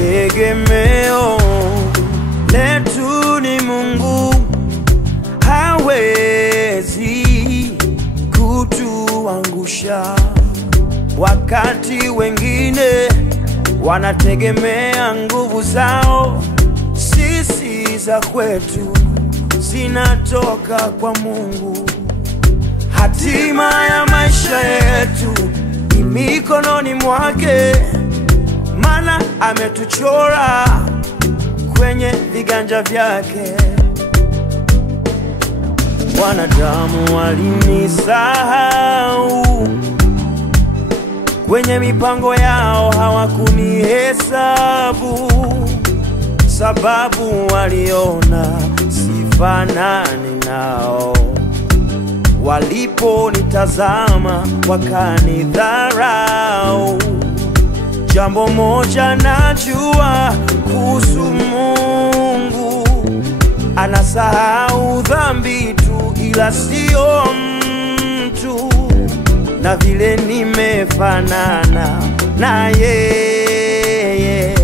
Tegemeo letu ni Mungu, hawezi kutuangusha. Wakati wengine wanategemea nguvu zao, sisi za kwetu zinatoka kwa Mungu. Hatima ya maisha yetu ni mikononi mwake, maana ametuchora kwenye viganja vyake. Wanadamu walinisahau, kwenye mipango yao hawakunihesabu, sababu waliona sifanani nao. Waliponitazama wakanidharau. Jambo moja najua kuhusu Mungu, anasahau dhambi tu, ila sio mtu. Na vile nimefanana na yeye,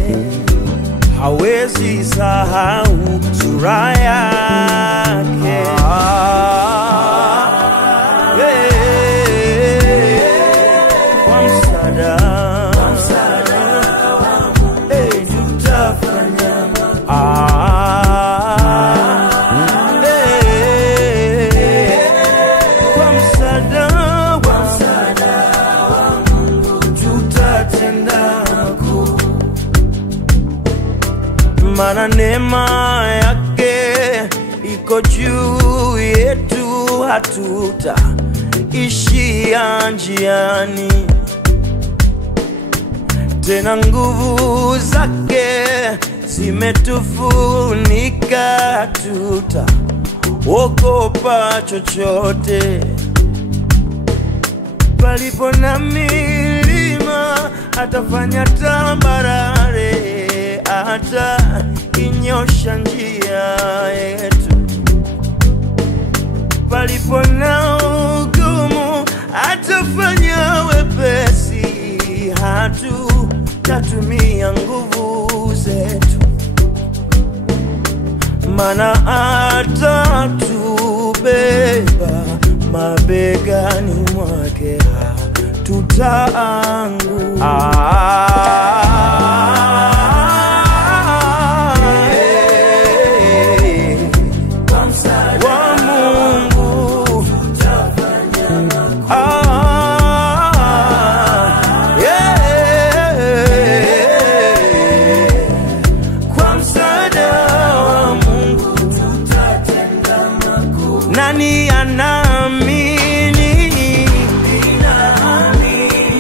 hawezi sahau sura yake. Maana neema yake iko juu yetu, hatutaishia njiani. Tena nguvu zake zimetufunika, hatutaogopa chochote. Palipo na milima atafanya tambarare, hata inyosha njia yetu. Palipo na ugumu atafanya wepesi, hatutatumia nguvu zetu, maana atatubeba mabegani mwake, hatutaanguka. Nani anaamini?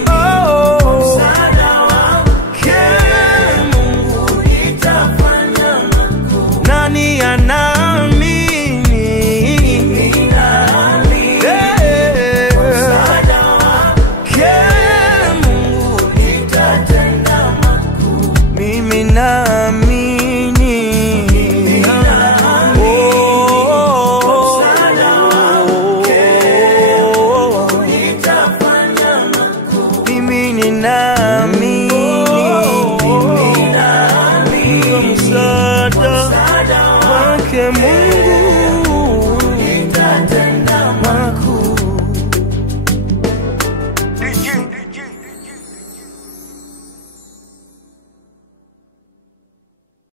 Oh, msaada wake Mungu itafanya makuu. Nani anaamini? Msaada wake Mungu itatenda makuu. Mimi naamini. Msaada wake Mungu